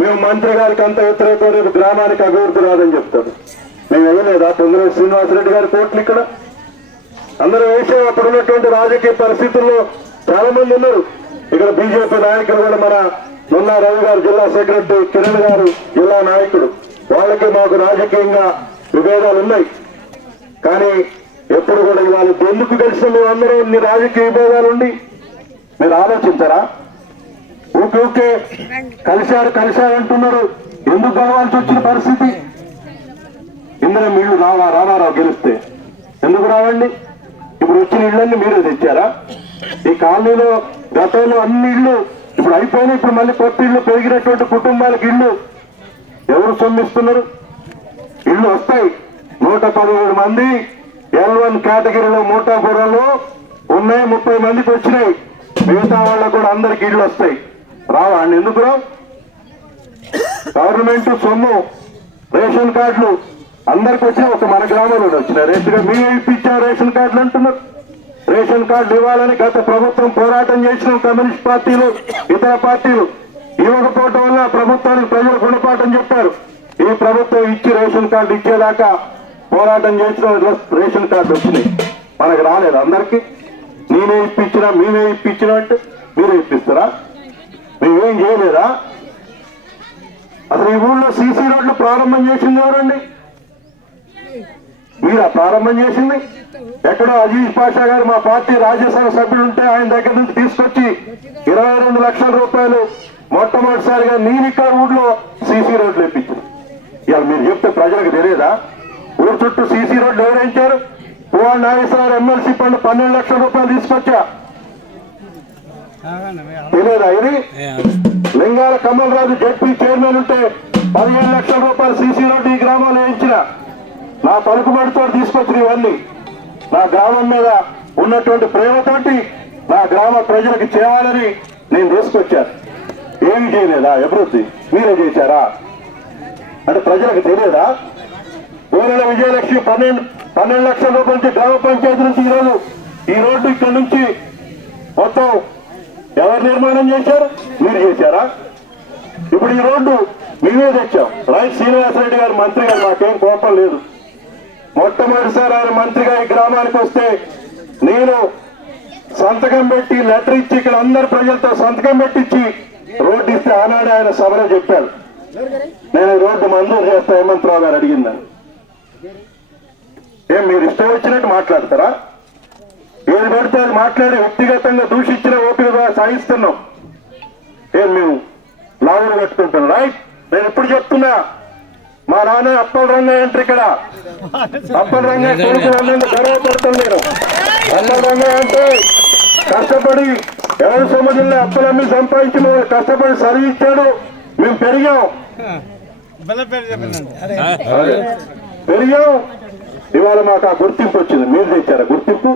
మేము మంత్రి గారికి అంత వ్యతిరేకం, రేపు గ్రామానికి అభివృద్ధి రాదని చెప్తారు. మేము వేయలేదా పొంగులేటి శ్రీనివాసరెడ్డి గారి కోట్లు? ఇక్కడ అందరూ వేసే అప్పుడు ఉన్నటువంటి రాజకీయ పరిస్థితుల్లో చాలా మంది ఉన్నారు. ఇక్కడ బీజేపీ నాయకులు కూడా, మన మొన్న రవి గారు జిల్లా సెక్రటరీ, కిరణ్ గారు జిల్లా నాయకుడు, వాళ్ళకి మాకు రాజకీయంగా విభేదాలు ఉన్నాయి. కానీ ఎప్పుడు కూడా ఇవాళ ఎందుకు గెలిచిన మేము అందరూ ఇన్ని రాజకీయ విభేదాలు ఉండి మీరు ఆలోచించారా? ఊకే కలిశారు అంటున్నారు. ఎందుకు కావాల్సి వచ్చిన పరిస్థితి? ఇందులో ఇళ్ళు రామారావు గెలిస్తే ఎందుకు రావండి? ఇప్పుడు వచ్చిన ఇళ్ళన్నీ మీరే తెచ్చారా? ఈ కాలనీలో గతంలో అన్ని ఇళ్ళు ఇప్పుడు అయిపోయినాయి. ఇప్పుడు మళ్ళీ కొత్త ఇళ్ళు, పెరిగినటువంటి కుటుంబాలకు ఇళ్ళు ఎవరు సొమ్మిస్తున్నారు? ఇళ్ళు వస్తాయి. 117 మంది L1 కేటగిరీలో మోటాపురంలో ఉన్నాయి, 30 మందికి వచ్చినాయి. మిగతా వాళ్ళకు కూడా అందరికి ఇళ్ళు వస్తాయి. రావా అండి? ఎందుకు రావు? గవర్నమెంట్ సొమ్ము, రేషన్ కార్డులు అందరికి వచ్చినా, ఒక మన గ్రామంలో వచ్చినాయి. రేటుగా మీ ఇప్పించాం రేషన్ కార్డులు అంటున్నారు. రేషన్ కార్డులు ఇవ్వాలని గత ప్రభుత్వం పోరాటం చేసిన కమ్యూనిస్ట్ పార్టీలు, ఇతర పార్టీలు ఇవ్వకపోవటం వల్ల ప్రభుత్వానికి ప్రజలు గుణపాఠం చెప్పారు. ఈ ప్రభుత్వం ఇచ్చి రేషన్ కార్డు ఇచ్చేదాకా పోరాటం చేసిన రేషన్ కార్డు వచ్చినాయి. మనకు రాలేదు. అందరికీ నేనే ఇప్పించినా, మేమే ఇప్పించినా అంటే మీరే ఇప్పిస్తారా? మేమేం చేయలేదా? అసలు ఈ ఊళ్ళో సీసీ రోడ్లు ప్రారంభం చేసింది ఎవరండి? మీరా ప్రారంభం చేసింది? ఎక్కడో అజీజ్ పాషా గారు, మా పార్టీ రాజ్యసభ సభ్యులు ఉంటే ఆయన దగ్గర నుంచి తీసుకొచ్చి 22 లక్షల రూపాయలు మొట్టమొదటిసారిగా నేను ఇక్కడ ఊళ్ళో సీసీ రోడ్లు ఇప్పించాను. ఇవాళ మీరు చెప్తే ప్రజలకు తెలియదా? ఊరు చుట్టూ సీసీ రోడ్లు ఎవరేంచారు? పువ్వాడ నాగేశ్వరరావు ఎమ్మెల్సీ ఫండ్ 12 లక్షల రూపాయలు తీసుకొచ్చా. తెలియదా ఇది? లింగాల కమల్ రాజు జడ్పీ చైర్మన్ ఉంటే 15 లక్షల రూపాయలు సీసీ రోడ్డు ఈ గ్రామంలో వేయించిన నా పలుకుబడితో తీసుకొచ్చిన ఇవన్నీ నా గ్రామం మీద ఉన్నటువంటి ప్రేమతోటి నా గ్రామ ప్రజలకు చేయాలని నేను తీసుకొచ్చాను. ఏమి చేయలేదా? అభివృద్ధి మీరే చేశారా? అంటే ప్రజలకు తెలియదా? గోరెల విజయలక్ష్మి 12 లక్షల రూపాయల నుంచి గ్రామ పంచాయతీ నుంచి ఈ రోడ్డు ఇక్కడ నుంచి మొత్తం ఎవరు నిర్మాణం చేశారు? మీరు చేశారా? ఇప్పుడు ఈ రోడ్డు మేమే తెచ్చాం. రైట్ శ్రీనివాసరెడ్డి గారు మంత్రి గారు, మాకేం కోపం లేదు. మొట్టమొదటిసారి ఆయన మంత్రిగా ఈ గ్రామానికి వస్తే నేను సంతకం పెట్టి లెటర్ ఇచ్చి ఇక్కడ అందరు ప్రజలతో సంతకం పెట్టించి రోడ్డు ఇస్తే ఆనాడు ఆయన సభలో చెప్పాడు, నేను ఈ రోడ్డు మంజూరు చేస్తా హేమంతరావు గారు అడిగిందని. ఏం మీరు ఇష్టం వచ్చినట్టు మాట్లాడతారా? ఏది పడితే అది మాట్లాడి వ్యక్తిగతంగా దూషించిన ఓపిక సాగిస్తున్నాం. ఏం మేము లాభం కట్టుకుంటున్నాం? రైట్. నేను ఇప్పుడు చెప్తున్నా, మా నాన్న అప్పల రంగయ్య అంటే ఇక్కడ అప్పల రంగయ్య కొడుకు అన్నందుకు గర్వపడతాను నేను. అప్పల రంగయ్య అంటే కష్టపడి ఎవరి సమాజంలో అప్పలన్నీ సంపాదించిన కష్టపడి చదివించాడు. మేము పెరిగాం. ఇవాళ మాకు ఆ గుర్తింపు వచ్చింది. మీరు తెచ్చారా గుర్తింపు?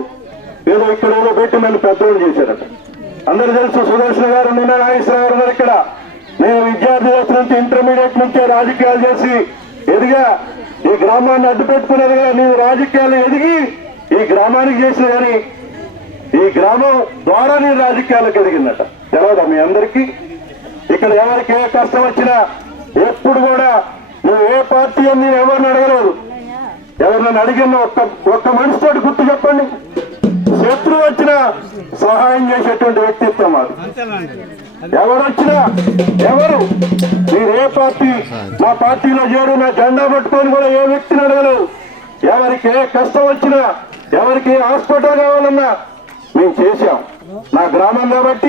ఏదో ఇక్కడ ఏదో పెట్టి నన్ను పెద్దోళ్ళు చేశారట. అందరూ తెలుసు. సుదర్శన్ గారు, నిన్న నాగేశ్వరరావు గారు ఇక్కడ. నేను విద్యార్థి దశ నుంచి ఇంటర్మీడియట్ నుంచే రాజకీయాలు చేసి ఎదిగా ఈ గ్రామాన్ని అడ్డు పెట్టుకున్నది కదా. నీవు రాజకీయాలు ఎదిగి ఈ గ్రామానికి చేసిన కానీ ఈ గ్రామం ద్వారా నేను రాజకీయాలకు ఎదిగిందట. తెలవదా మీ అందరికీ? ఇక్కడ ఎవరికి ఏ కష్టం వచ్చినా ఎప్పుడు కూడా నువ్వు ఏ పార్టీ అని నేను ఎవరిని అడగలేదు. ఎవరినన్ను అడిగిన ఒక్క మనిషితోటి గుర్తు చెప్పండి. శత్రువు వచ్చినా సహాయం చేసేటువంటి వ్యక్తిత్వం అది. ఎవరు వచ్చినా ఎవరు మీరు ఏ పార్టీ, నా పార్టీలో చేరు, నా జెండా పట్టుకొని కూడా ఏ వ్యక్తిని అడగలేదు. ఎవరికి ఏ కష్టం వచ్చినా, ఎవరికి ఏ హాస్పిటల్ కావాలన్నా మేము చేశాం. నా గ్రామం కాబట్టి